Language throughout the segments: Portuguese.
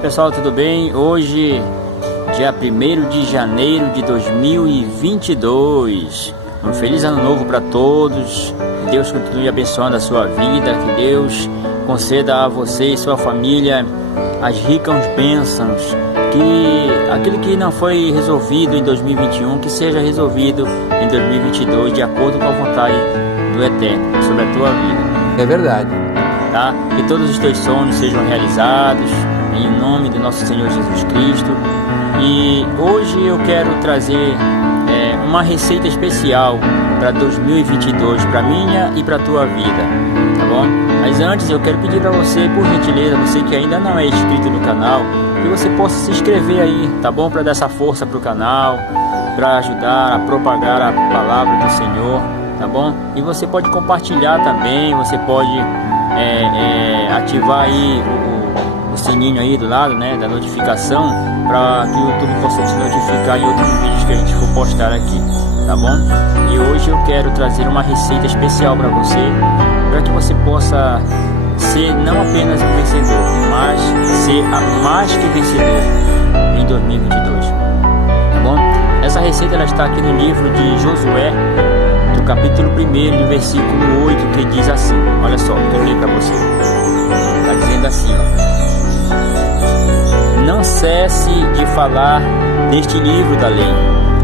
pessoal, tudo bem? Hoje, dia 1º de janeiro de 2022. Um feliz ano novo para todos. Que Deus continue abençoando a sua vida. Que Deus conceda a você e sua família as ricas bênçãos. Que aquilo que não foi resolvido em 2021, que seja resolvido em 2022, de acordo com a vontade do Eterno sobre a tua vida. É verdade. Tá? Que todos os teus sonhos sejam realizados em nome do nosso Senhor Jesus Cristo. E hoje eu quero trazer uma receita especial para 2022, para minha e para tua vida, tá bom? Mas antes eu quero pedir para você, por gentileza, você que ainda não é inscrito no canal, que você possa se inscrever aí, tá bom? Para dar essa força para o canal, para ajudar a propagar a palavra do Senhor, tá bom? E você pode compartilhar também, você pode ativar aí o sininho aí do lado, né, da notificação, para que o YouTube possa te notificar em outros vídeos que a gente for postar aqui, tá bom? E hoje eu quero trazer uma receita especial para você, para que você possa ser não apenas um vencedor, mas ser mais que vencedor em 2022, tá bom? Essa receita ela está aqui no livro de Josué, do capítulo 1º, do versículo 8, que diz assim, olha só, eu quero ler para você, está dizendo assim, ó: não cesse de falar deste livro da lei,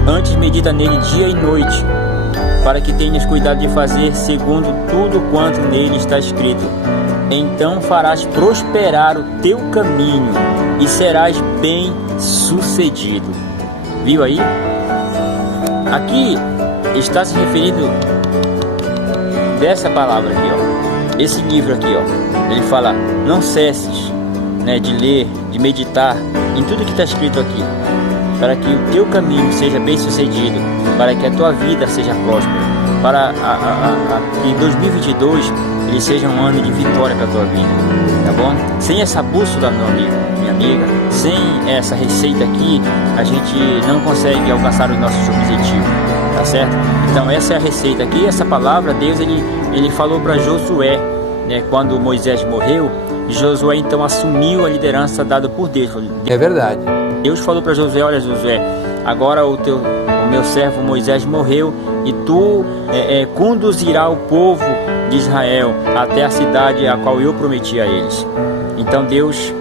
antes medita nele dia e noite, para que tenhas cuidado de fazer segundo tudo quanto nele está escrito. Então farás prosperar o teu caminho e serás bem sucedido. Viu aí? Aqui está se referindo dessa palavra aqui, ó. Esse livro aqui, ó. Ele fala: não cesses, né, de ler, de meditar em tudo que está escrito aqui, para que o teu caminho seja bem sucedido, para que a tua vida seja próspera, para que 2022 ele seja um ano de vitória para a tua vida, tá bom? Sem essa bússola, meu amigo, minha amiga, sem essa receita aqui, a gente não consegue alcançar os nossos objetivos, tá certo? Então essa é a receita aqui, essa palavra, Deus ele falou para Josué, né, quando Moisés morreu. Josué então assumiu a liderança dada por Deus. É verdade. Deus falou para Josué: olha, Josué, agora o meu servo Moisés morreu e tu conduzirá o povo de Israel até a cidade a qual eu prometi a eles. Então Deus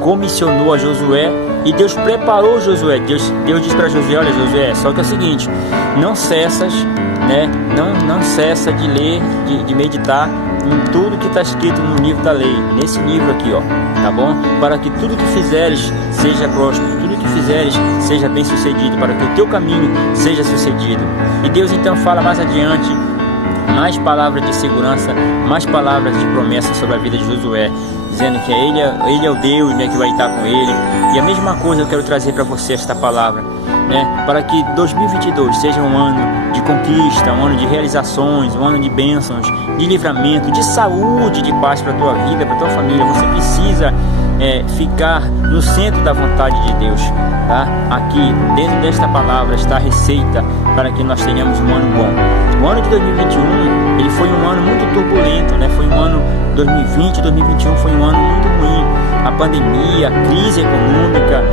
comissionou a Josué e Deus preparou Josué. Deus disse para Josué: olha, Josué, só que é o seguinte, não cessas, né? Não cessa de ler, de meditar em tudo que está escrito no livro da lei, nesse livro aqui, ó, tá bom? Para que tudo que fizeres seja próspero, tudo que fizeres seja bem sucedido, para que o teu caminho seja sucedido. E Deus então fala mais adiante mais palavras de segurança, mais palavras de promessa sobre a vida de Josué, dizendo que ele é o Deus, né, que vai estar com ele. E a mesma coisa eu quero trazer para você esta palavra, né, para que 2022 seja um ano de conquista, um ano de realizações, um ano de bênçãos, de livramento, de saúde, de paz para a tua vida, para a tua família. Você precisa ficar no centro da vontade de Deus, tá? Aqui, dentro desta palavra, está a receita para que nós tenhamos um ano bom. O ano de 2021, ele foi um ano muito turbulento, né? Foi um ano 2021 foi um ano muito ruim. A pandemia, a crise econômica,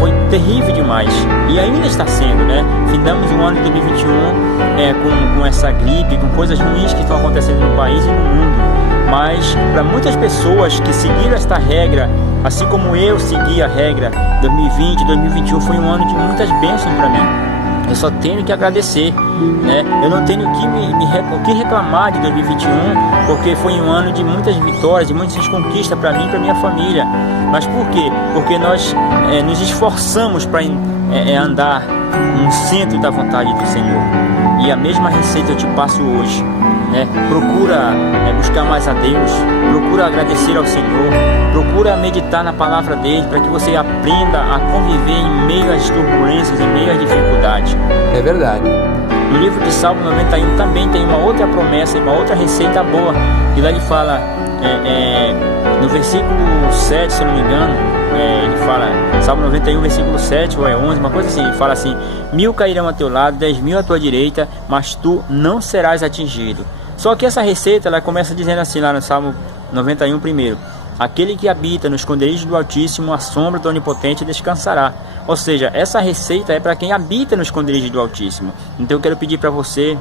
foi terrível demais. E ainda está sendo, né? Findamos um ano de 2021 com essa gripe, com coisas ruins que estão acontecendo no país e no mundo. Mas para muitas pessoas que seguiram esta regra, assim como eu segui a regra, 2020, 2021 foi um ano de muitas bênçãos para mim. Eu só tenho que agradecer, né? Eu não tenho que reclamar de 2021, porque foi um ano de muitas vitórias, de muitas conquistas para mim e para minha família. Mas por quê? Porque nós nos esforçamos para andar no centro da vontade do Senhor. E a mesma receita eu te passo hoje, né? Procura buscar mais a Deus, procura agradecer ao Senhor, procura meditar na palavra dele, para que você aprenda a conviver em meio às turbulências, em meio às dificuldades. É verdade. No livro de Salmo 91 também tem uma outra promessa, uma outra receita boa, que lá ele fala, no versículo 7, se eu não me engano, ele fala, Salmo 91, versículo 7 ou 11, uma coisa assim, ele fala assim: 1000 cairão a teu lado, 10.000 à tua direita, mas tu não serás atingido. Só que essa receita, ela começa dizendo assim lá no Salmo 91 primeiro: aquele que habita no esconderijo do Altíssimo, a sombra do Onipotente descansará. Ou seja, essa receita é para quem habita no esconderijo do Altíssimo. Então eu quero pedir para você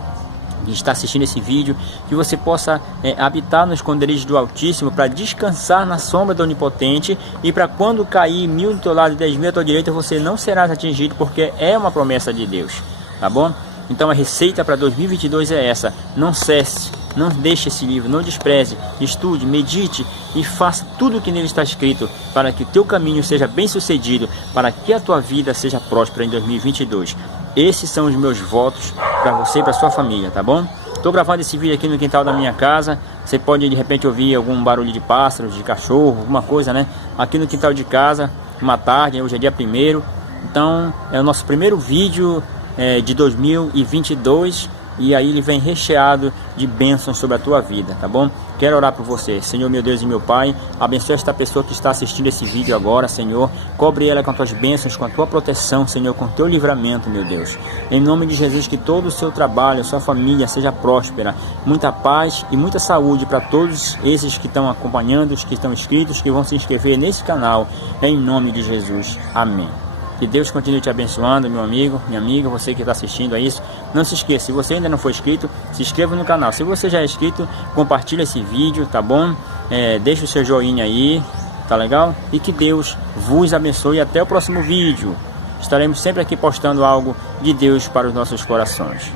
que está assistindo esse vídeo, que você possa habitar no esconderijo do Altíssimo, para descansar na sombra do Onipotente, e para quando cair 1000 do teu lado e 10.000 à tua direita, você não será atingido, porque é uma promessa de Deus, tá bom? Então a receita para 2022 é essa: não cesse, não deixe esse livro, não despreze, estude, medite e faça tudo o que nele está escrito, para que o teu caminho seja bem sucedido, para que a tua vida seja próspera em 2022. Esses são os meus votos para você e para sua família, tá bom? Estou gravando esse vídeo aqui no quintal da minha casa. Você pode de repente ouvir algum barulho de pássaros, de cachorro, alguma coisa, né? Aqui no quintal de casa, uma tarde, hoje é dia 1º. Então é o nosso primeiro vídeo de 2022, e aí ele vem recheado de bênçãos sobre a tua vida, tá bom? Quero orar por você. Senhor, meu Deus e meu Pai, abençoe esta pessoa que está assistindo esse vídeo agora, Senhor. Cobre ela com as tuas bênçãos, com a tua proteção, Senhor, com o teu livramento, meu Deus. Em nome de Jesus, que todo o seu trabalho, a sua família seja próspera. Muita paz e muita saúde para todos esses que estão acompanhando, os que estão inscritos, que vão se inscrever nesse canal. Em nome de Jesus. Amém. Que Deus continue te abençoando, meu amigo, minha amiga, você que está assistindo a isso. Não se esqueça, se você ainda não for inscrito, se inscreva no canal. Se você já é inscrito, compartilha esse vídeo, tá bom? Deixa o seu joinha aí, tá legal? E que Deus vos abençoe. Até o próximo vídeo. Estaremos sempre aqui postando algo de Deus para os nossos corações.